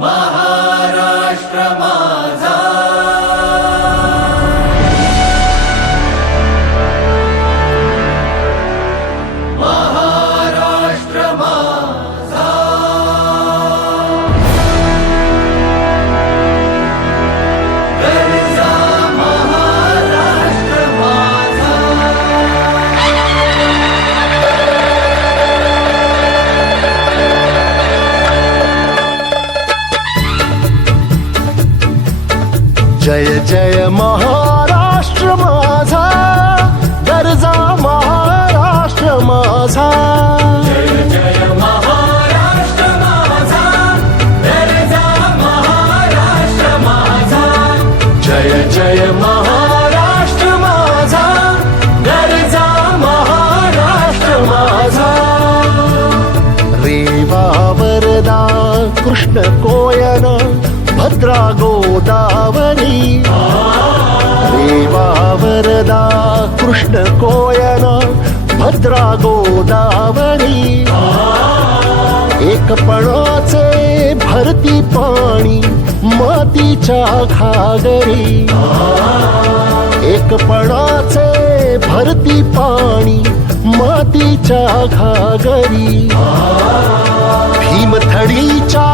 महाराष्ट्र माझा, महाराष्ट्र माझा, गरजा महाराष्ट्र माझा. जय जय महाराष्ट्र माझा, गरजा महाराष्ट्र माझा. जय जय महाराष्ट्र माझा, गरजा महाराष्ट्र माझा. जय जय महाराष्ट्र माझा, गरजा महाराष्ट्र माझा. रेवा वरदा कृष्ण कोयना भद्रा गोदावरी. रेवा वरदा कृष्ण कोयना भद्रा गोदावरी. एकपणाचे भरती पाणी मातीच्या घागरी. एकपणाचे भरती पाणी मातीच्या घागरी. भीमथडीच्या